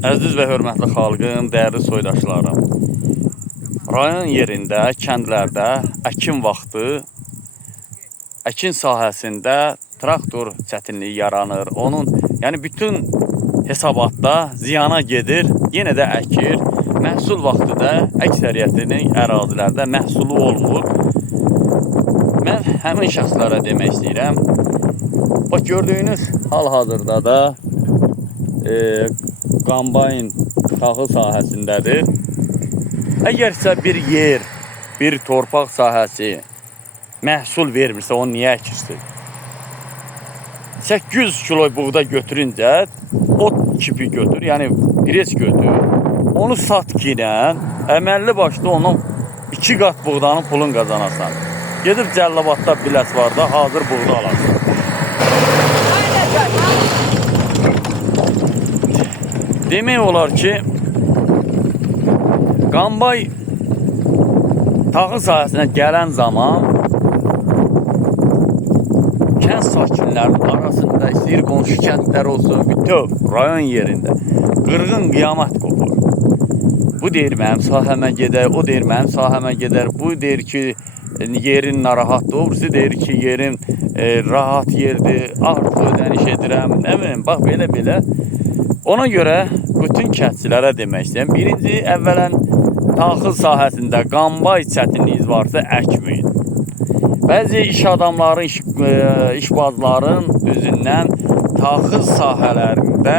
Əziz və hörmətli xalqım, dəyərli soydaşlarım. Rayon yerində, kəndlərdə əkin vaxtı, əkin sahəsində traktor çətinliyi yaranır. Yəni bütün hesabatda ziyana gedir, yenə də əkir. Məhsul vaxtı da əksəriyyətinin ərazilərdə məhsulu olmur. Mən həmin şəxslərə demək istəyirəm. Bax, gördüyünüz hal-hazırda da kombayn taxıl sahəsindədir. Əgərsə bir yer, bir torpaq sahəsi məhsul vermirsə, onu niyə əkirsin? 800 kilo buğda götürüncə, ot kipi götür, yəni pres götür. Onu sat ki ilə, əməlli başda onun 2 qat buğdanın pulun qazanasan. Gedib Cəlilabadda biləs var da, hazır buğda alarsan. Demək olar ki, kombay taxıl sahəsinə gələn zaman kənd sakinlərinin arasında istəyir qonşu kəndlər olsun, bütöv rayon yerində qırğın qiyamət qopur. Bu deyir mənim sahəmə gedər, o deyir mənim sahəmə gedər, bu deyir ki yerin narahatdır, obrisi deyir ki yerin rahat yerdir, artıq ödəniş edirəm, nə bilim, bax belə. Ona görə bütün kəndçilərə demək istəyirəm. Birinci, əvvələn taxıl sahəsində kombay çətinliyi varsa əkməyin. Bəzi iş adamların, işbazların üzündən taxıl sahələrində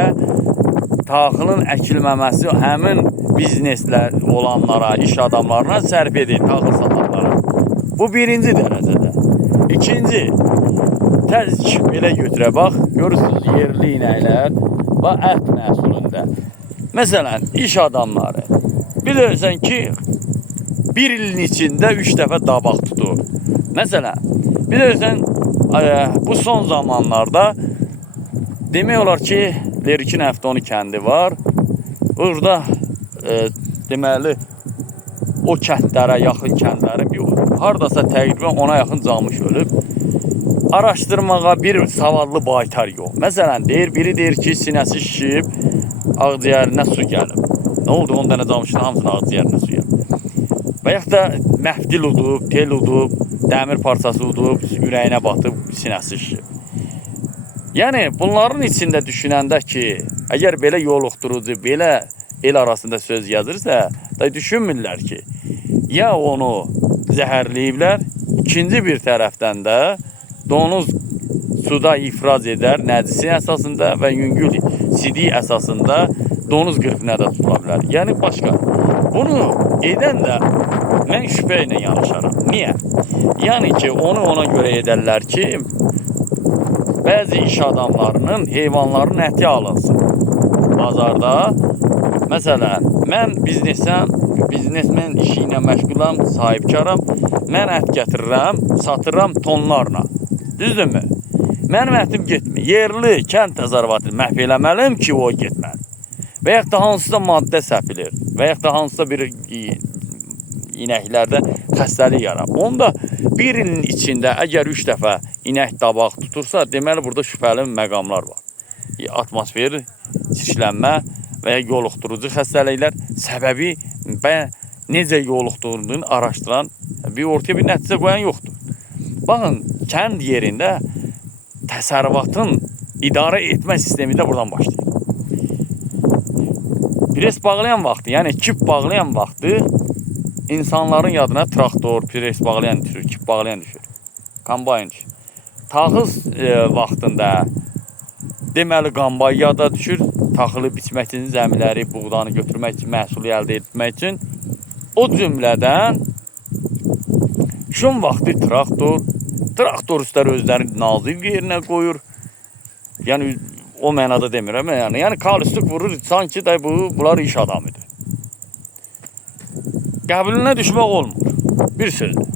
taxılın əkilməməsi həmin bizneslər olanlara, iş adamlarına sərf edir, taxıl satanlara. Bu birinci dərəcədə. İkinci, belə götürə bax, görürsünüz yerli inəklər və ət məhsulunda. Məsələn, iş adamları bilirsən ki, bir ilin içində 3 dəfə dabaq tutur. Məsələn, bilirsən, bu son zamanlarda demək olar ki, Lerkin Əftoni kəndi var. Orada deməli, o kəndlərə, yaxın kəndlərin haradasa təqribən 10-a yaxın camış ölüb. Araşdırmağa bir savadlı baytar yox. Məsələn, biri deyir ki, sinəsi şişib, ağciyərinə su gəlib. Nə oldu? 10 dənə camışın hamısının ağciyərinə su gəlib. Və yaxud da məhdil udub, tel udub, dəmir parçası udub, ürəyinə batıb, sinəsi şişib. Yəni, bunların içində düşünəndə ki, əgər belə yoluxdurucu, belə el arasında söz yazırsa, da düşünmürlər ki, ya onu zəhərləyiblər, ikinci bir tərəfdən də donuz suda ifraz edər, nəcisi əsasında və yüngül sidik əsasında donuz qırpına da tutula bilər. Yəni, başqa. Bunu edən də mən şübhə ilə yanaşaram. Niyə? Yəni ki, onu ona görə edərlər ki, bəzi iş adamlarının, heyvanların əti alınsın. Bazarda, məsələn, mən biznesmen işi ilə məşğulam, sahibkaram, mən ət gətirirəm, satıram tonlarla. Düzdürmü? Mənim ətim getmir. Yerli, kənd təsərrüfatını məhv eləməliyim ki, o getməli. Və yaxud da hansısa maddə səpilir. Və yaxud da hansısa bir inəklərdə xəstəlik yarar. Onda bir ilin içində əgər 3 dəfə inək dabaq tutursa, deməli burada şübhəli məqamlar var. Atmosfer, çirklənmə və ya yoluxdurucu xəstəliklər səbəbi və necə yoluxduğunu araşdıran ortaya bir nəticə qoyan yoxdur. Baxın, kənd yerində təsərrüfatın idarə etmə sistemi də buradan başlayır. Pres bağlayan vaxtı, yəni kip bağlayan vaxtı insanların yadına traktor, pres bağlayan düşür, kip bağlayan düşür, kombayn düşür. Taxıl vaxtında deməli kombay yada düşür, taxılı biçmək üçün zəmiləri, buğdanı götürmək üçün, məhsulu əldə etmək üçün. O cümlədən şun vaxtı traktoristlər özlərini nazir yerinə qoyur. Yəni, o mənada demirəm. Yəni, kalistik vurur, sanki da bunlar iş adamıdır. Qəbulünə düşmək olmur. Bir sözdür.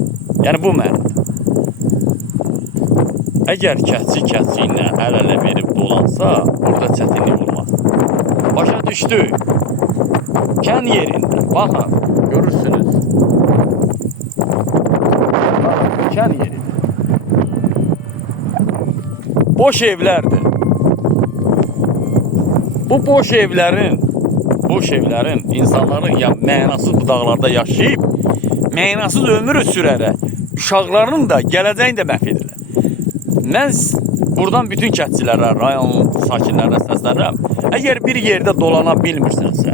Yəni, bu mənada. Əgər kəsçi ilə əl-ələ verib dolansa, burada çətinlik olmaz. Başa düşdük. Kənd yerində, baxın, görürsünüz. Kənd yerində. Boş evlərdir. Bu boş evlərin bu şeylerin, insanların ya mənasız bu dağlarda yaşayıb, mənasız ömür sürərək uşaqlarının da gələcəyini də məhv edirlər. Mən buradan bütün kəndçilərə, rayon sakinlərinə səslənirəm. Əgər bir yerdə dolana bilmirsənsə,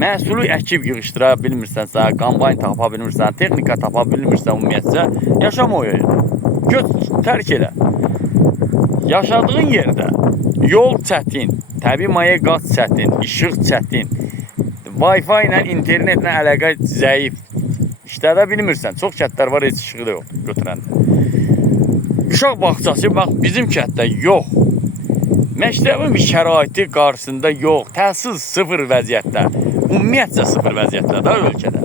məhsulu əkib yığışdıra bilmirsənsə, kombayn tapa bilmirsən, texnika tapa bilmirsən ümumiyyətcə, yaşama o yerdə. Tərk elə. Yaşadığın yerdə yol çətin, təbii maye qaz çətin, işıq çətin, Wi-Fi ilə, internetlə əlaqə zəif. İşlədə bilmirsən, çox kəndlər var, heç işığı da yoxdur götürəndə. Uşaq bağçası bax bizim kənddə yox. Məktəbin şəraiti qarşısında yox. Təhsil sıfır vəziyyətdə. Ümumiyyətcə sıfır vəziyyətdə də ölkədə.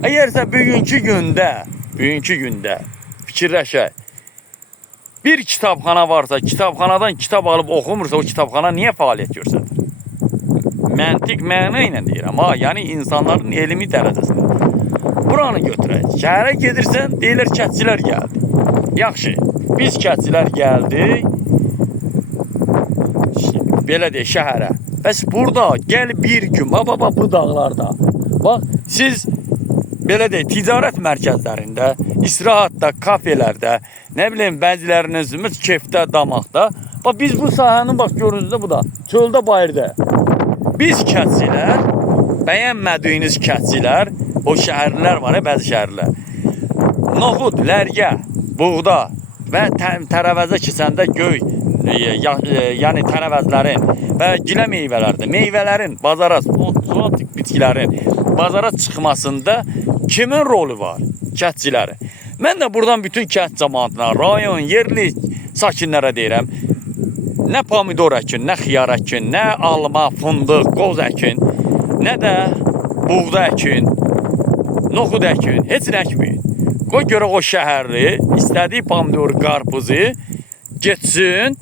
Əgərsə bugünkü gündə fikirləşək. Bir kitabxana varsa, kitabxanadan kitab alıb oxumursa, o kitabxana niyə fəaliyyət göstərir? Məntiq məna ilə deyirəm. Yəni insanların elmi dərəcəsində. Buranı götürək. Şəhərə gedirsən, deyirlər kəndçilər gəldi. Yaxşı, biz kəndçilər gəldik, belə deyək, şəhərə. Bəs burada gəl bir gün, baba bu dağlarda, bax, siz belə deyək, ticarət mərkəzlərində, istirahatda, kafelərdə, nə bileyim, bəziləriniz kefdə, damaqda, bax, biz bu sahəni, bax, görünüzdə bu da, çöldə, bayırda. Biz kəndçilər, bəyənmədiyiniz kəndçilər, o şəhərlilər var, bəzi şəhərlər, noxud, lərgə, buğda və tərəvəzə keçəndə göy, yəni tərəvəzlərin və gilə meyvələrin bazara, zotik bitkilərin bazara çıxmasında kimin rolu var? Kəndçiləri. Mən də buradan bütün kənd cəmaatına, rayon, yerli sakinlərə deyirəm, nə pomidor əkin, nə xiyar əkin, nə alma, fındıq, qoz əkin, nə də buğda əkin, noxud əkin, heç nə əkməyin. Qoy görək o şəhərli istədiyi pomidor, qarpuzu getsin,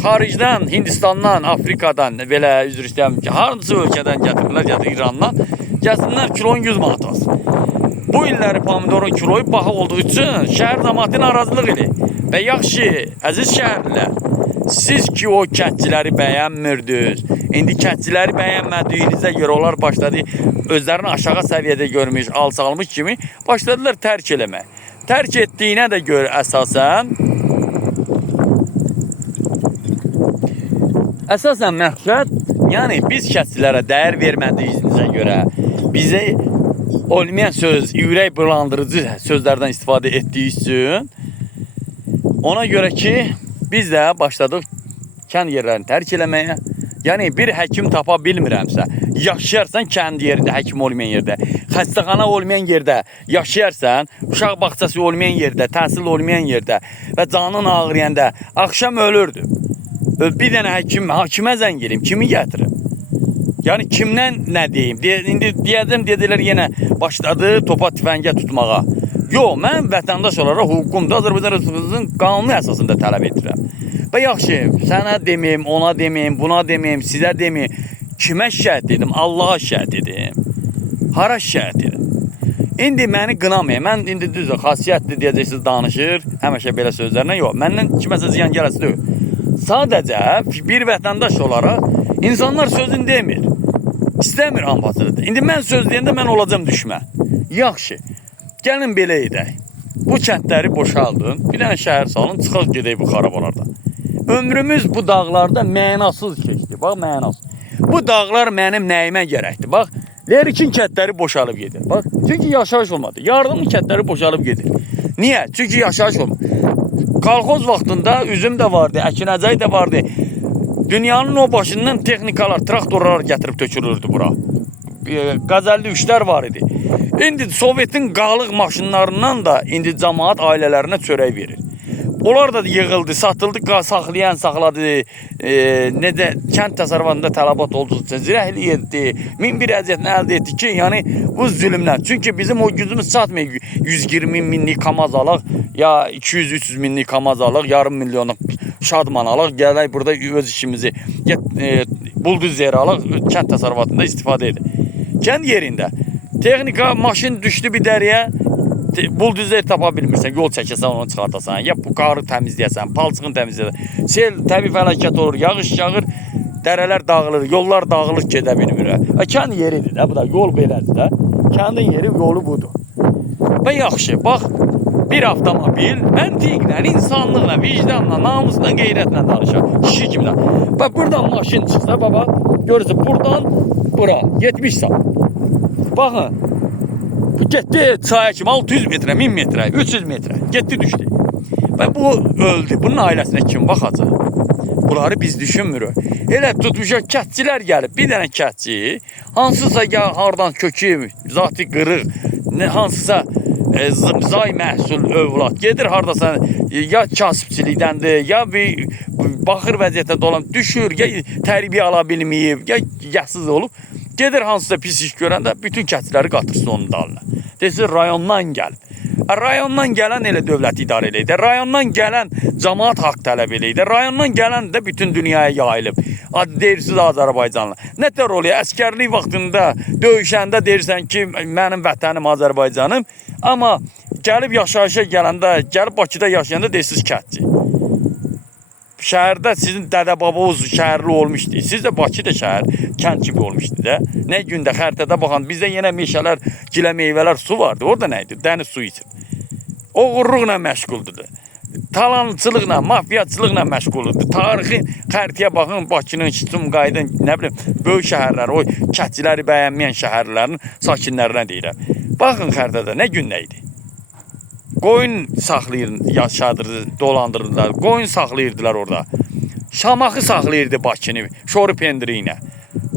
xaricdən, Hindistandan, Afrikadan, belə üzr istəyəm ki, hansı ölkədən gətirirlər, İrandan, gəlsinlər kilonu 100 manat alsın. Bu illəri pomidorun kiloyu baha olduğu üçün şəhər cəmaatı narazılıq edir. Və yaxşı, əziz şəhərlilər, siz ki o kəndçiləri bəyənmirdiniz, indi kəndçiləri bəyənmədiyinizə görə onlar başladı, özlərini aşağı səviyyədə görmüş, alçalmış kimi başladılar tərk eləmək. Tərk etdiyinə də görə əsasən məqsəd, yəni biz kəndçilərə dəyər vermədiyinizə görə, bizə olmayan söz, ürək bulandırıcı sözlərdən istifadə etdiyi üçün, ona görə ki, biz də başladıq kənd yerlərini tərk eləməyə. Yəni bir həkim tapa bilmirəmsə, yaşayarsan kənd yerində, həkim olmayan yerdə, xəstəxana olmayan yerdə yaşayarsan, uşaq bağçası olmayan yerdə, təhsil olmayan yerdə və canın ağrıyanda axşam ölürdü. Bir dənə hakimə zəng eləyim, kimi gətirim? Yəni kimdən nə deyim? İndi deyəcəm, dedilər yenə başladı topa tüfəngə tutmağa. Yox, mən vətəndaş olaraq hukukumda Azərbaycan Respublikasının qanuni əsasında tələb edirəm. Və yaxşı, sənə deməyim, ona deməyim, buna deməyim, sizə deməyim. Kimə şikayət edim? Allaha şikayət edim. Hara şikayət edim? İndi məni qınamayın. Mən indi düzdür, xasiyyətli deyəcəksiniz, danışır. Həmişə belə sözlərlə yox. Məndən kiməsə ziyan gələsi deyil. Sadəcə bir vətəndaş olaraq insanlar sözünü demir. İstəmir hamısını. İndi mən söz deyəndə mən olacam düşmən. Yaxşı, gəlin belə edək. Bu kəndləri boşaldın, bir dənə şəhər salın, çıxaq gedək bu xarabalardan. Ömrümüz bu dağlarda mənasız keçdi. Bax, mənasız. Bu dağlar mənim nəyimə gərəkdir. Bax, Lerikin kəndləri boşalıb gedir. Bax, çünki yaşayış olmadı. Yardımın kəndləri boşalıb gedir. Niyə? Çünki yaşayış olmadı. Kolxoz vaxtında üzüm də vardı, əkinəcək də vardı. Dünyanın o başından texnikalar, traktorlar gətirib tökülürdü bura. Qazelli üçlər var idi. İndi Sovetin qalıq maşınlarından da indi cəmaat ailələrinə çörək verir. Onlar da yığıldı, satıldı, saxlayan saxladı. Necə kənd təsərrüfatında tələbat olduğu üçün zirəhli etdi. Min bir əziyyətini əldə etdi ki, yəni bu zülmlər. Çünki bizim o gücümüz çatmıyor. 120 minlik kamaz alaq, ya 200-300 minlik kamaz alaq, yarım milyonluq şadman alaq, gələk burada öz işimizi buldozer alaq, kənd təsərrüfatında istifadə edir. Kənd yerində texnika, maşın düşdü bir dəriyə, buldozer tapa bilmirsən, yol çəkəsən, onu çıxartasan, ya bu qarı təmizləyəsən, palçığını təmizləyəsən, sel, təbii fəlakət olur, yağış yağır, dərələr dağılır, yollar dağılır, gedə bilmir. Kənd yeridir də, bu da yol belədir də. Kəndin yeri, yolu budur. Və yaxşı, bax, bir avtomobil məntiqlə, insanlıqla, vicdanla, namusla, qeyrətlə danışır. Kişi kimdən. Və buradan maşın çıxsa, baba, görürsün, buradan bura, 70 saat. Baxın, getdi çaya kimi 600 metrə, 1000 metrə, 300 metrə, getdi düşdü. Və bu öldü. Bunun ailəsinə kim baxacaq? Bunları biz düşünmürük. Elə tutmuşaq, kətçilər gəlib, bir dənə kətçi, hansısa ya hardan kökü, zati qırıq, hansısa zay məhsul övlad gedir hardasa, ya kasıbçilikdəndir, ya bir baxır vəziyyətdə dolan, düşür, ya tərbiyə ala bilməyib, ya yasız olub, gedir hansısa pis iş görəndə bütün kətçiləri qatırsın onun dalına. Desin, rayondan gəlib. Rayondan gələn elə dövlət idarə eləyir. Rayondan gələn cəmaat haqq tələb eləyir. Rayondan gələn də bütün dünyaya yayılıb. Deyirsiz Azərbaycanlı. Nə tər oluyor? Əskərlik vaxtında döyüşəndə deyirsən ki, mənim vətənim Azərbaycanım. Amma gəlib yaşayışa gələndə, gəlib Bakıda yaşayanda deyirsiz kətçi. Şəhərdə sizin dədə-babanız şəhərli olmuşdu. Siz də Bakıda şəhər, kənd kimi olmuşdu da. Nə gündə xəritədə baxan, bizdə yenə meşələr, gilə meyvələr, su vardı. Orada nə idi? Dəniz su içir. Oğurluqla məşğuldur. Talançılıqla, mafiyaçılıqla məşğuldur. Tarixi xəritəyə baxın, Bakının, Sumqayıtın, nə bilim, böyük şəhərlər, o kətçiləri bəyənməyən şəhərlərin sakinlərinə deyirəm. Baxın xəritədə nə gündə idi? Qoyun saxlayır, yaşadırdı, dolandırırdılar. Qoyun saxlayırdılar orada. Şamaxı saxlayırdı Bakını, şoru pendiri ilə.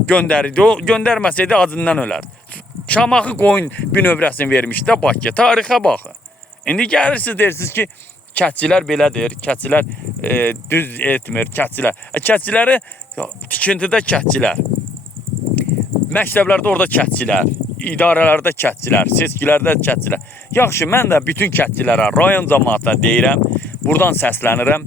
Göndərirdi. O göndərməsəydi acından ölərdi. Şamaxı qoyun bir növrəsini vermişdi də Bakıya. Tarixə baxın. İndi gəlirsiniz, deyirsiniz ki, kətçilər belədir, kətçilər düz etmir, kətçilər. Kətçiləri tikintidə kətçilər. Məktəblərdə orada kətçilər. İdarələrdə kətçilər, seçkilərdə kətçilər. Yaxşı, mən də bütün kətçilərə, rayon cəmaatına deyirəm, buradan səslənirəm.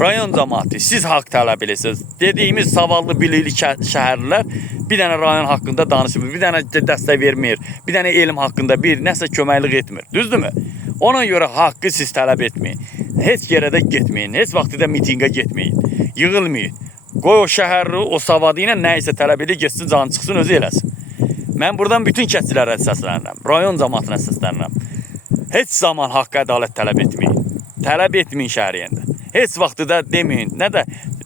Rayon cəmaatı, siz haqq tələb edirsiniz. Dediyimiz savallı, bilikli şəhərlilər bir dənə rayon haqqında danışmır, bir dənə dəstək vermir, bir dənə elm haqqında bir nəsə köməklik etmir. Düzdürmü? Ona görə haqqı siz tələb etməyin. Heç yerə də getməyin, heç vaxtı da mitinqə getməyin, yığılmayın. Qoy o şəhərli, o savadı ilə nə isə tələb edir, getsin, canı çıxsın, özü eləsin. Mən buradan bütün kətçilərə səslənirəm, rayon cəmaatına səslənirəm. Heç zaman haqq ədalət tələb etməyin. Tələb etməyin şəhəriyəndə. Heç vaxtı da deməyin, nə də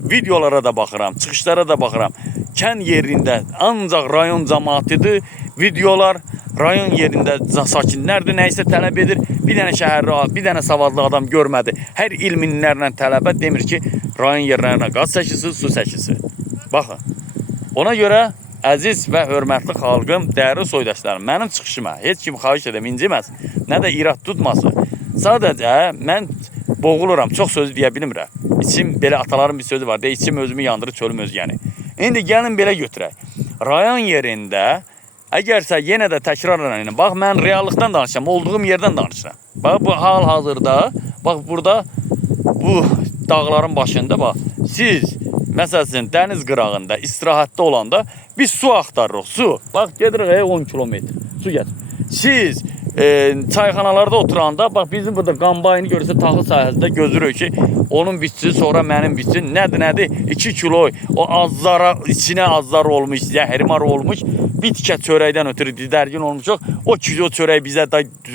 videolara da baxıram, çıxışlara da baxıram. Kənd yerində ancaq rayon cəmaatıdır, videolar rayon yerində sakinlərdir, nə isə tələb edir. Bir dənə şəhərli, bir dənə savadlı adam görmədi. Hər ilminlərlə tələbə demir ki, rayon yerlərinə qaz çəkisi, su çəkisi. Baxın, ona görə əziz və hörmətli xalqım, dəyərli soydaşlarım, mənim çıxışıma heç kim xahiş edəm, inciməsin, nə də irad tutmasın. Sadəcə mən boğuluram, çox sözü deyə bilmirəm. İçim, belə ataların bir sözü var, de, içim özümü yandırır, çölüm özgəni. İndi gəlin belə götürək. Rayon yerində, əgərsə yenə də təkrarlanın, bax, mən reallıqdan danışıram, olduğum yerdən danışıram. Bax, bu hal-hazırda, bax, burada, bu dağların başında, bax, siz, məsələn, dəniz qırağında, istirahətdə olanda biz su axtarırıq, su. Bax, gedirik 10 kilometr, su gətir. Siz çayxanalarda oturanda, bax, bizim burada qambayını görürsə, taxıl sahəsində gözürük ki, onun bitsin, sonra mənim bitsin. Nədir? 2 kilo o azlara, içinə azlar olmuş, zəhrimar olmuş, bir tikə çörəkdən ötürü didərgin olmuşuq. O kilo çörək bizə,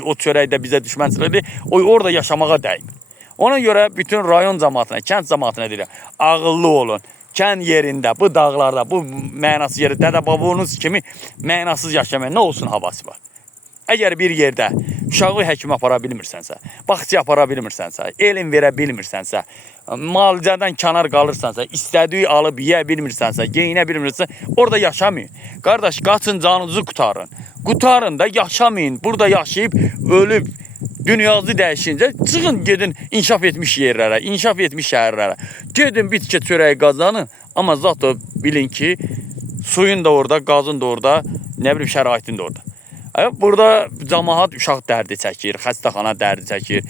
o çörək də bizə düşmənçilikdir. O, orada yaşamağa dəymir. Ona görə bütün rayon cəmaatına, kənd cəmaatına deyirəm, ağıllı olun. Kənd yerində, bu dağlarda, bu mənasız yerdə, dədə-babanız kimi mənasız yaşamayın, nə olsun havası var. Əgər bir yerdə uşağı həkim apara bilmirsənsə, baxçı apara bilmirsənsə, elm verə bilmirsənsə, malicədən kənar qalırsansa, istədiyi alıb yeyə bilmirsənsə, geyinə bilmirsənsə, orada yaşamayın. Qardaş, qaçın, canınızı qutarın. Qutarın da yaşamayın. Burada yaşayıb, ölüb, dünyanızı dəyişincə, çıxın, gedin inkişaf etmiş yerlərə, inkişaf etmiş şəhərlərə. Gedin, bir tikə çörəyi qazanın, amma zato bilin ki, suyun da orada, qazın da orada, nə bilim, şəraitin də orada. Burada cəmaat uşaq dərdi çəkir, xəstəxana dərdi çəkir.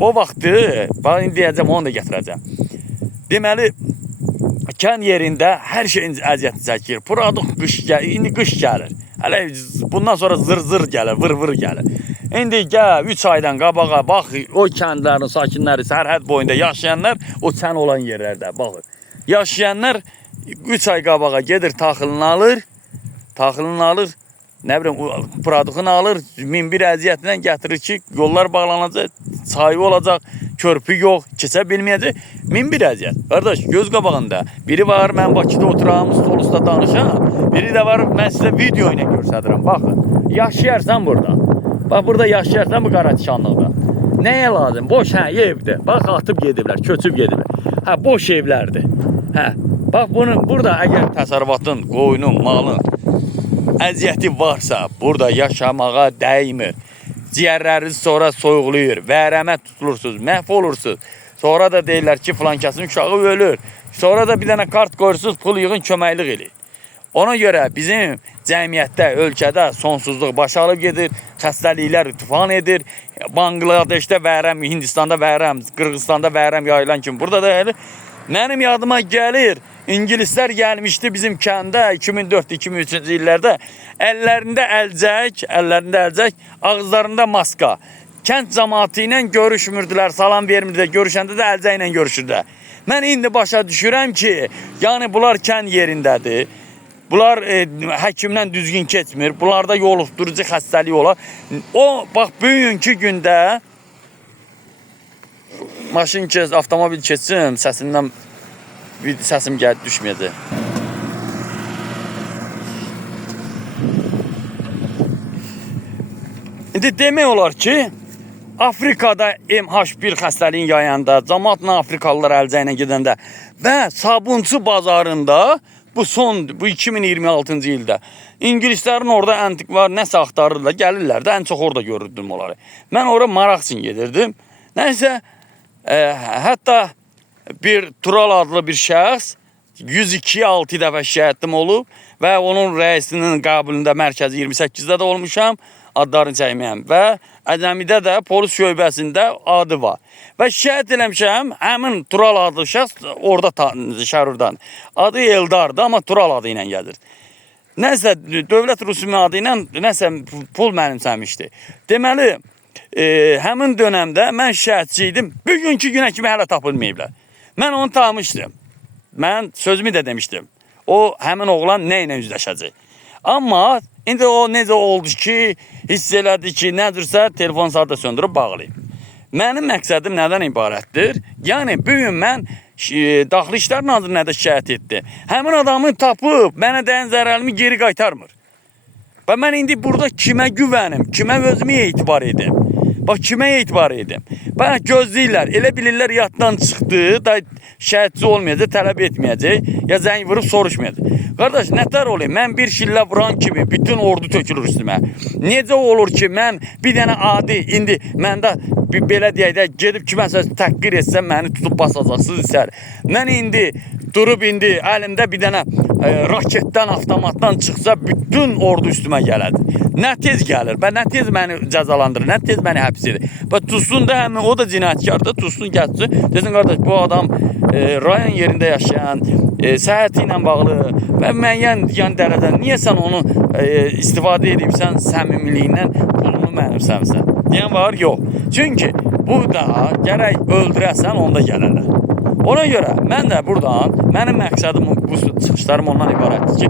O vaxtı, indi deyəcəm, onu da gətirəcəm. Deməli, kənd yerində hər şeyin əziyyəti çəkir. Produkt qış gəlir, indi qış gəlir. Hələ bundan sonra zır-zır gəlir, vır-vır gəlir. İndi gəl, 3 aydan qabağa, bax, o kəndlərin sakinləri, sərhəd boyunda yaşayanlar, o sən olan yerlərdə, baxın. Yaşayanlar 3 ay qabağa gedir taxılını alır. Nə bilim, produktunu alır, min bir əziyyətlə gətirir ki, yollar bağlanacaq, çayı olacaq, körpü yox, keçə bilməyəcək, min bir əziyyət. Qardaş, göz qabağında biri var, mən Bakıda oturam, stol üstə danışam, biri də var, mən sizə video ilə göstədirəm. Baxın, yaşayarsan burada. Bax, burada yaşayarsan bu Qaratikanlıqda. Nəyə lazım? Boş evdir. Bax, atıb gediblər, köçüb gediblər. Boş evlərdir. Bax, burada əgər təsərrüfatın, qoyunun, malın əziyyəti varsa, burada yaşamağa dəymir. Ciyərləriniz sonra soyuqlayır, vərəmə tutulursunuz, məhv olursunuz. Sonra da deyirlər ki, filankəsin uşağı ölür. Sonra da bir dənə kart qoyursunuz, pul yığın, köməklik eləyir. Ona görə bizim cəmiyyətdə, ölkədə sonsuzluq başalıb gedir, xəstəliklər tufan edir. Bangladeşdə vərəm, Hindistanda vərəm, Qırğızstanda vərəm yayılan kimi burada da gəlir. Mənim yadıma gəlir, İngilislər gəlmişdi bizim kəndə 2004-2003-cü illərdə. Əllərində əlcək, ağızlarında maska. Kənd cəmaatı ilə görüşmürdülər, salam vermirdilər. Görüşəndə də əlcəklə görüşürdülər. Mən indi başa düşürəm ki, yəni bunlar kənd yerindədir. Bunlar həkimdən düzgün keçmir. Bunlarda yoluxdurucu xəstəlik olar. Bax, bugünkü gündə maşın avtomobil keçsin, səsindən səsim gəlib düşməyəcək. İndi demək olar ki, Afrikada MH1 xəstəliyin yayanda, cəmaatla Afrikalılar əlcəklə gedəndə və sabunçu bazarında bu 2026-cı ildə İngilislərin orada antik var, nəsə axtarırlar, gəlirlər də, ən çox orada görürdüm onları. Mən oraya maraq üçün gedirdim. Nəysə, hətta bir Tural adlı bir şəxs 102-6 dəfə şəhiddim olub və onun rəisinin qəbulunda mərkəzi 28-də də olmuşam, adlarını çəkməyəm və Əcəmidə də polis şöbəsində adı var. Və şəhid eləmişəm, həmin Tural adlı şəxs orada şəhərdən. Adı Eldardır, amma Tural adı ilə gəlir. Nəsə, dövlət rüsumi adı ilə nəsə pul mənimsəmişdi. Deməli, həmin dönəmdə mən şəhidçi idim, bugünkü günə kimi hələ tapılmayıblar. Mən onu tanımışdım. Mən sözümü də demişdim. O, həmin oğlan nə ilə üzləşəcək. Amma indi o necə oldu ki, hiss elədi ki, nədirsə telefon saatda söndürüb bağlayıb. Mənim məqsədim nədən ibarətdir? Yəni, bugün mən Daxili İşlər Nazirliyinə də şikayət etdi. Həmin adamı tapıb, mənə dəyən zərərimi geri qaytarmır. Və mən indi burada kimə güvənim, kimə özümü etibar edim? Bax, kimə etibar edim? Bax, gözləyirlər, elə bilirlər yaddan çıxdı, da şəhidçi olmayacaq, tələb etməyəcək, ya zəng vurub soruşmayacaq. Qardaş, nətər olayım? Mən bir şillə vuran kimi bütün ordu tökülür üstümə. Necə olur ki, mən bir dənə adi, indi məndə belə deyək də, gedib kiməsə təhqir etsəm, məni tutub basacaqsınız isər. Mən indi durub əlimdə bir dənə raketdən, avtomatdan çıxsa, bütün ordu üstümə gələdir. Nə tez gəlir, nə tez məni cəzalandırır, nə tez məni həbs edir. Və tutsun da həmin, o da cinayətkardır, tutsun gəlsin. Desin, qardaş, bu adam rayon yerində yaşayan, səhhəti ilə bağlı və müəyyən dərəcədə niyə sən onu istifadə edibsən, səmimiliyindən pulunu mənimsəmsən? Deyən var, yox. Çünki burada gərək öldürəsən, onda gələrlər. Ona görə mən də buradan, mənim məqsədim, bu çıxışlarım ondan ibarətdir ki,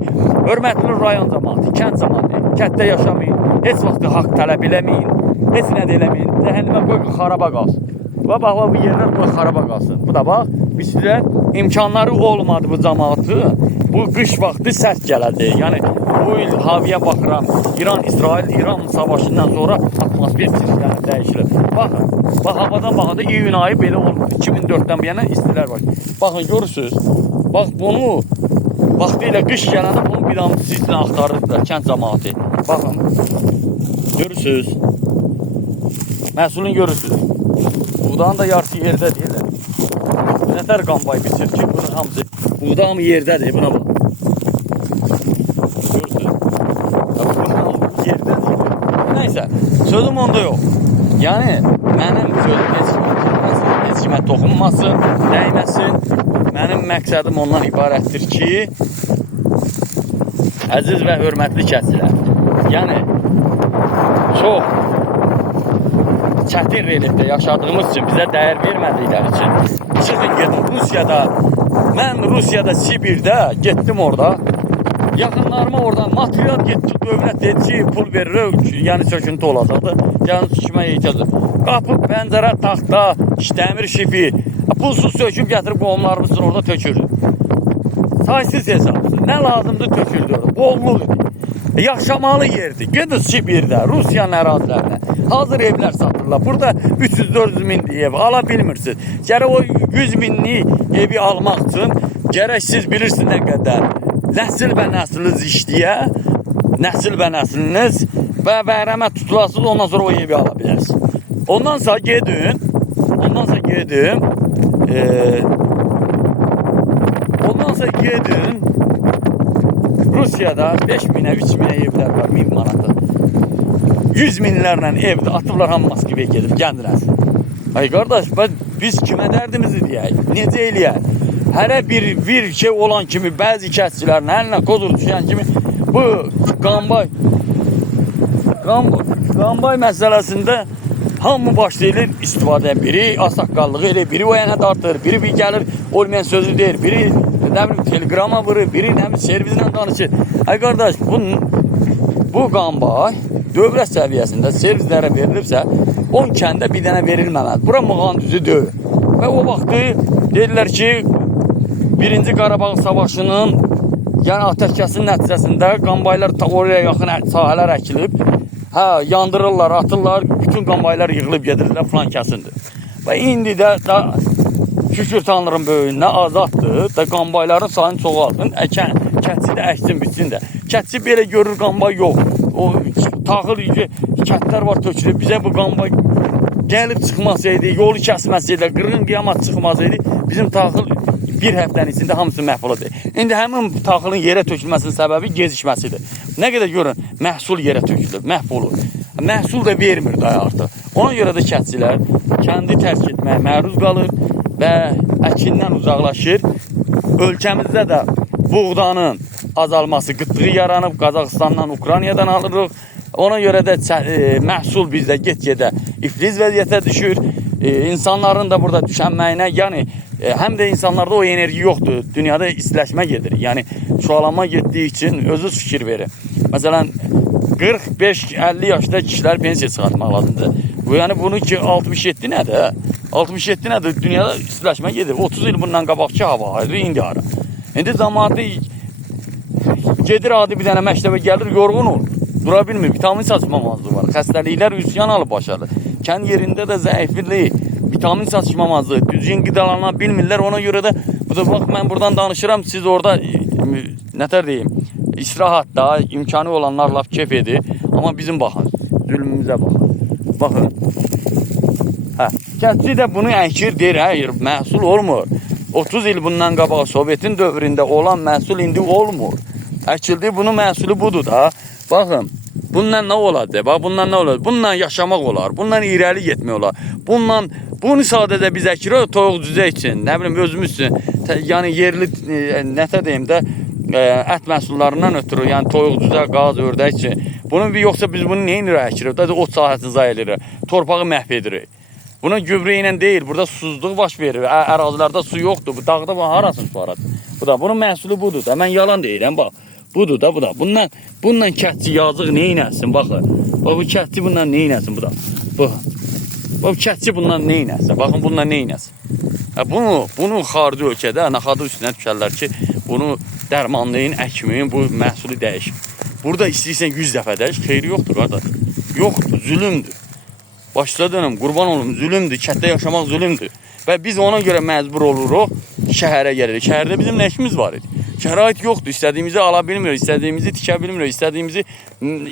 hörmətli rayon cəmaatı, kənd cəmaatı, kənddə yaşamayın, heç vaxt haqq tələb eləməyin, heç nə də eləməyin, cəhənnəmə qoy xaraba qalsın. Və bax, bu yerlər qoy xaraba qalsın. Bu da bax, bizlər imkanları olmadı bu cəmaatı, bu qış vaxtı səs gələdi. Yəni, bu il haviyə baxıram, İran savaşından sonra atmosfer sistemləri dəyişilir. Baxın, bax, havadan baxanda iyun ayı belə olmur. 2004-dən bir yana istilər var. Baxın, görürsünüz, bax, bunu vaxtı ilə qış gələndə bunu bir damı sizlə axtarırdılar, kənd cəmaatı. Baxın, görürsünüz, məhsulunu görürsünüz. Buğdanın da yarısı yerdə deyirlər. Nətər qambay biçir ki, bunun hamısı buğdamı yerdədir, buna bax. Görürsünüz. Buğdamı yerdədir. Nəysə, sözüm onda yox. Yəni, mənim sözüm heç kimə toxunmasın, dəyməsin. Mənim məqsədim ondan ibarətdir ki, əziz və hörmətli kəslər, yəni, çox çətin relikdə yaşadığımız üçün, bizə dəyər vermədikləri üçün, çıxın gedin Rusiyada Mən Rusiyada, Sibirdə getdim orada. Yaxınlarıma oradan material getdi. Dövlət dedi ki, pul verir, yəni söküntü olacaqdı. Yəni tikməyə ehtiyacı. Qapı, pəncərə, taxta, dəmir şifi. Pulsuz söküb gətirib qohumlarımızın orada tökürdü. Saysız hesabsız. Nə lazımdır tökürdü orada. Bolluk idi. Yaşamalı yerdi. Gedin Sibirdə, Rusiyanın ərazilərinə. Hazır evlər satırlar. Burada 300-400 min ev ala bilmirsiniz. Gərək o 100 minlik evi almaq üçün gərək siz bilirsiniz nə qədər. Nəsil və nəsliniz işləyə, nəsil və nəsliniz və vərəmə tutulasınız, ondan sonra o evi ala bilərsiniz. Ondan sonra gedin, Rusiyada 5 minə, 3 minə evlər var, 1000 manata. 100 minlərlə evdə atıblar, hamı Moskvaya gedib, gəndilər. Ay qardaş, biz kimə dərdimizi deyək, necə eləyək? Hərə bir şey olan kimi, bəzi kəsçilərin əlinə kozur düşən kimi, bu qambay məsələsində hamı başlayır istifadəyə. Biri assaqqallığı elə, biri o yana dartır, biri bir gəlir, olmayan sözü deyir, biri telegrama vurur, biri servislə danışır. Ay qardaş, bu qambay dövlət səviyyəsində servislərə verilibsə, 10 kəndə bir dənə verilməməz. Bura Mığan düzü deyil. Və o vaxtı deyirlər ki, 1-ci Qarabağ Savaşının, yəni atəşkəsin nəticəsində qambaylar oraya yaxın sahələr əkilib, yandırırlar, atırlar, bütün qambaylar yığılıb gedirlər, filan kəsindir. Və indi də şükür Tanrının böyüyünə azaddır, da qambayların sayını çoxaltın, kətçi də əksin, bitsin də. Kətçi belə görür, qambay yox. O taxıl kətlər var tökülür, bizə bu qambay gəlib çıxmasaydı, yolu kəsməsəydi, qırğın qiyamat çıxmasaydı, bizim taxıl bir həftənin içində hamısı məhv olacaq. İndi həmin taxılın yerə tökülməsinin səbəbi gecikməsidir. Nə qədər görün, məhsul yerə tökülür, məhv olur. Məhsul da vermir daha artıq. Ona görə də kətçilər kəndi tərk etməyə məruz qalır və əkindən uzaqlaşır. Ölkəmizdə də buğdanın azalması, qıtlığı yaranıb, Qazaxıstandan, Ukraynadan alırıq. Ona görə də məhsul bizdə get-gedə iflic vəziyyətə düşür. İnsanların da burada düşənməyinə, yəni həm də insanlarda o enerji yoxdur. Dünyada istiləşmə gedir. Yəni çoğalama getdiyi üçün özünüz fikir verin. Məsələn, 45-50 yaşda kişilər pensiya çıxartmaq lazımdır. Yəni bunu ki 67 nədir? 67 nədir? Dünyada istiləşmə gedir. 30 il bundan qabaqki hava ayrı, indi ara. İndi zamanı gedir adi bir dənə məktəbə gəlir, yorğun olur. Dura bilmir, vitamin saçmamazlığı var. Xəstəliklər üsyan alıb başarılı. Kənd yerində də zəiflik, vitamin saçmamazlığı, düzgün qidalana bilmirlər. Ona görə də bax mən buradan danışıram, siz orada nətər deyim, istirahatda imkanı olanlar laf keyf edir. Amma bizim baxın, zülmümüzə baxın. Baxın. Kətçi də bunu əkir, deyir, hayır, məhsul olmur. 30 il bundan qabağa Sovetin dövründə olan məhsul indi olmur. Əkildi, bunun məhsulu budur da. Baxın, bundan nə olacaq? Bax, bundan nə olacaq? Bundan yaşamaq olar, bundan irəli getmək olar. Bunu sadəcə biz əkirik, toyuq cüzə üçün, nə bilim, özümüz üçün, yəni yerli, nətə deyim də, ət məhsullarından ötürü, yəni toyuq cüzə, qaz, ördək üçün. Yoxsa biz bunu neyin irə əkirik? Ot sahəsini zay edirik, torpağı məhv edirik. Buna gübrə ilə deyil, burada susuzluq baş verir, ərazilərdə su yoxdur, bu dağda harasın su aradı. Bunun məhsulu budur da, mən yalan deyirəm, bax. Budur da, bu da. Bundan kətçi yazıq neynəsin, baxın. Bu kətçi bundan neynəsin, bu da. Bu kətçi bundan neynəsin, baxın bundan neynəsin. Bunu xarici ölkədə naxadı üstünə düşərlər ki, bunu dərmanlayın, əkməyin, bu məhsulu dəyişin. Burada istəyirsən 100 dəfə dəyiş, xeyri yoxdur, qardaş. Yoxdur, zülümdür. Başla dönüm, qurban olum, zülümdür, kətdə yaşamaq zülümdür. Və biz ona görə məcbur oluruq, şəhərə gəlirik. Şəhərdə bizim nə işimiz var idi? Şərait yoxdur, istədiyimizi ala bilmirik, istədiyimizi tikə bilmirik,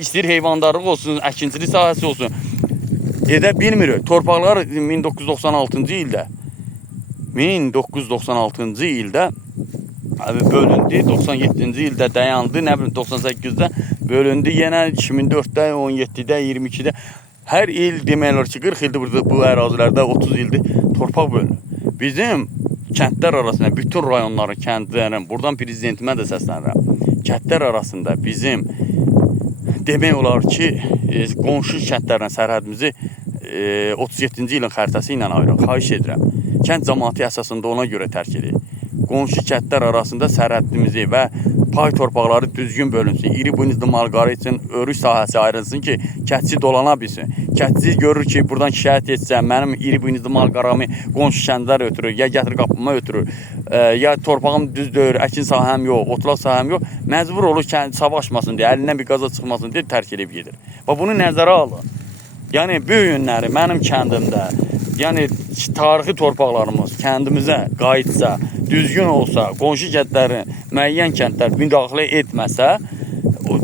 istəyir heyvandarlıq olsun, əkinçilik sahəsi olsun. Edə bilmirik. Torpaqlar 1996-cı ildə bölündü, 97-ci ildə dayandı, nə bilim 98-də bölündü, yenə 2004-də, 17-də, 22-də. Hər il demək olar ki, 40 ildir burada bu ərazilərdə 30 ildir torpaq bölünür. Bizim kəndlər arasında, bütün rayonların, kəndlərin, buradan prezidentimə də səslənirəm. Kəndlər arasında bizim demək olar ki, qonşu kəndlərlə sərhədimizi 37-ci ilin xəritəsi ilə ayırın. Xahiş edirəm. Kənd cəmaatı əsasında ona görə tərk edir. qonşu kəndlər arasında sərhədimizi və pay torpaqları düzgün bölünsün. İri buynuzlu malqarı üçün örüş sahəsi ayrılsın ki, kətçi dolana bilsin. Kətçi görür ki, buradan şikayət etsəm, mənim iri buynuzlu malqaramı qonşu kəndlər ötürür, ya gətir qapıma ötürür, ya torpağım düz deyir, əkin sahəm yox, otlaq sahəm yox, məcbur olur savaşmasın deyə, əlindən bir qaza çıxmasın deyə tərk edib gedir. Və bunu nəzərə alın. Yəni, bu günləri mənim kəndimdə, yəni tarixi torpaqlarımız kəndimizə qayıtsa, düzgün olsa, qonşu kəndlərin, müəyyən kəndlər müdaxilə etməsə,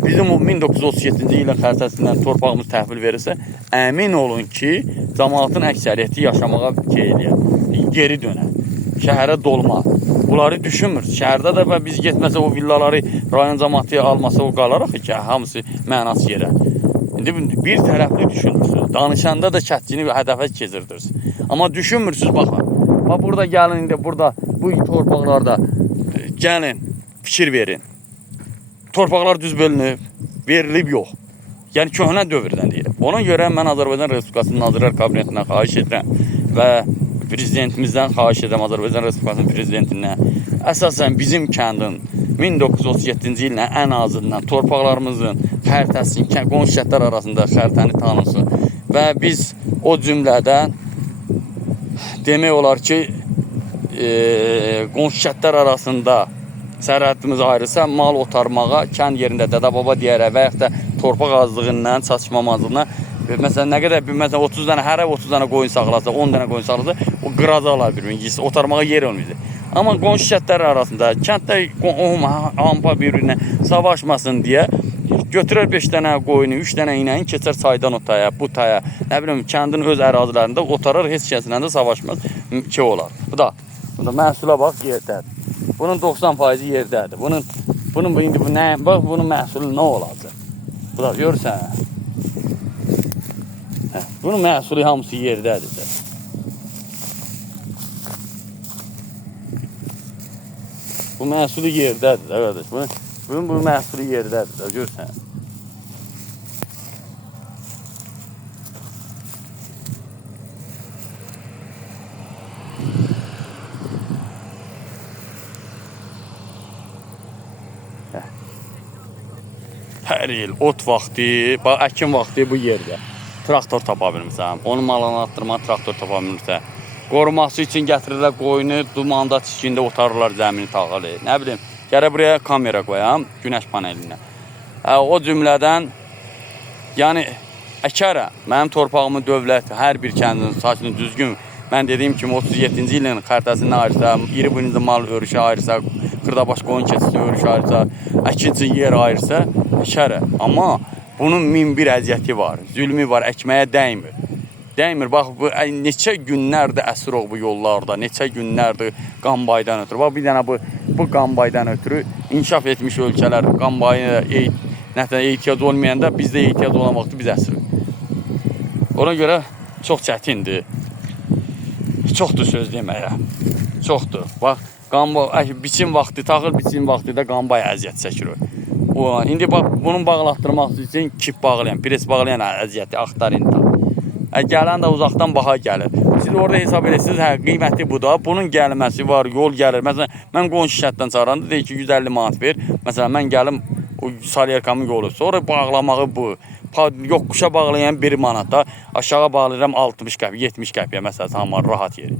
bizim o 1937-ci ilin xəritəsindən torpağımız təhvil verirsə, əmin olun ki, cəmaatın əksəriyyəti yaşamağa geri dönər. Şəhərə dolma. Bunları düşünmür. Şəhərdə də biz getməsə o villaları rayon cəmaatı almasa o qalaraq ki, hamısı mənası yerə. İndi bir tərəfli düşünürsünüz. Danışanda da kətçini hədəfə keçirirsiniz. Amma düşünmürsünüz, baxın. Bax, burada gəlin, indi burada bu torpaqlarda gəlin, fikir verin. Torpaqlar düz bölünüb, verilib yox. Yəni, köhnə dövrdən deyirəm. Ona görə mən Azərbaycan Respublikasının Nazirlər Kabinetindən xahiş edirəm və prezidentimizdən xahiş edirəm, Azərbaycan Respublikasının prezidentindən. Əsasən bizim kəndin 1937-ci illə ən azından torpaqlarımızın xəritəsini, qonşu kəndlər arasında xəritəni tanınsın və biz o cümlədən demək olar ki, qonşu kəndlər arasında sərhədimiz ayrılsa, mal otarmağa, kənd yerində dədə-baba deyərək və yaxud da torpaq azlığından, çatışmamazlığından, məsələn, nə qədər, məsələn, 30 dənə, hər 30 dənə qoyun saxlasa, 10 dənə qoyun saxlasa, o qıraza alar bir-birini, otarmağa yer olmayacaq. Amma qonşu kəndlər arasında, kənddə hampa bir-birinə savaşmasın deyə götürər 5 dənə qoyunu, 3 dənə inəyin, keçər çaydan o taya, bu taya, nə bilim, kəndin öz ərazilərində otarar, heç kəsinlə də savaşmaz ki olar. Bu da məhsula bax, yerdədir. Bunun 90% yerdədir. Bunun indi bu nə, bax, bunun məhsulu nə olacaq? Bu da görürsən. Bunun məhsulu hamısı yerdədir. Bu məhsulu yerdədir, qardaş. Bunun məhsulu yerdədir, görürsən. Hər il ot vaxtı, əkin vaxtı bu yerdə. Traktor tapa bilmirsən, onun malını atdırma traktor tapa bilmirsən. Qoruması üçün gətirirlər qoyunu, dumanda çişində otarırlar zəmini tağalı. Nə bilim, gərək buraya kamera qoyam, günəş panelinə. O cümlədən, yəni, əkərəm, mənim torpağımı dövlət, hər bir kəndin saçını düzgün, mən dediyim kimi 37-ci ilin xəritəsindən ayırsa, iri buynuzlu mal örüşü ayırsa, xırdabaş qoyun keçisi örüşü ayırsa, əkin üçün yer ayırsa, əkərəm. Amma bunun min bir əziyyəti var, zülmü var, əkməyə dəymir. Dəymir, bax, neçə günlərdir əsroq bu yollarda, neçə günlərdir qanbaydan ötürü. Bax, bir dənə bu qanbaydan ötürü inkişaf etmiş ölkələr qanbayına ehtiyac olmayanda bizdə ehtiyac olan vaxtı biz əsrik. Ona görə çox çətindir. Çoxdur söz deməyə. Çoxdur. Bax, biçim vaxtı, taxıl biçim vaxtı da qanbay əziyyət çəkir. İndi bax, bunun bağlatdırmaq üçün kip bağlayan, pres bağlayan əziyyəti axtar indi. Gələn də uzaqdan baha gəlir. Siz orada hesab edirsiniz, qiyməti bu da. Bunun gəlməsi var, yol gəlir. Məsələn, mən qonşu şəhətdən çağıranda deyir ki, 150 manat ver. Məsələn, mən gəlim o Salyerkamın yolu. Sonra bağlamağı bu. Yoxuşa bağlayan 1 manata, aşağı bağlayıram 60 qəpiyə, 70 qəpiyə məsələn, tamam, rahat yeri.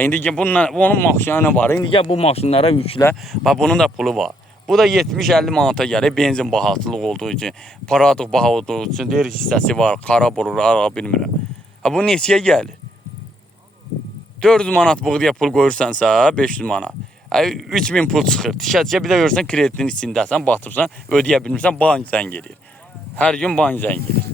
İndi onun maşını var. İndi bu maşınlara yüklə, bunun da pulu var. Bu da 70-50 manata gəlir, benzin bahatlıq olduğu üçün, paradıq baha olduğu üçün, deyir hissəsi var, xarab olur, ara bilmirəm. Bu neçəyə gəlir? 400 manat buğdaya pul qoyursansa, 500 manat. 3000 pul çıxır. Tişətçiyə bir də görürsən, kredinin içindəsən, batırsan, ödəyə bilmirsən, bank zəng gelir. Hər gün bank zəng gelir.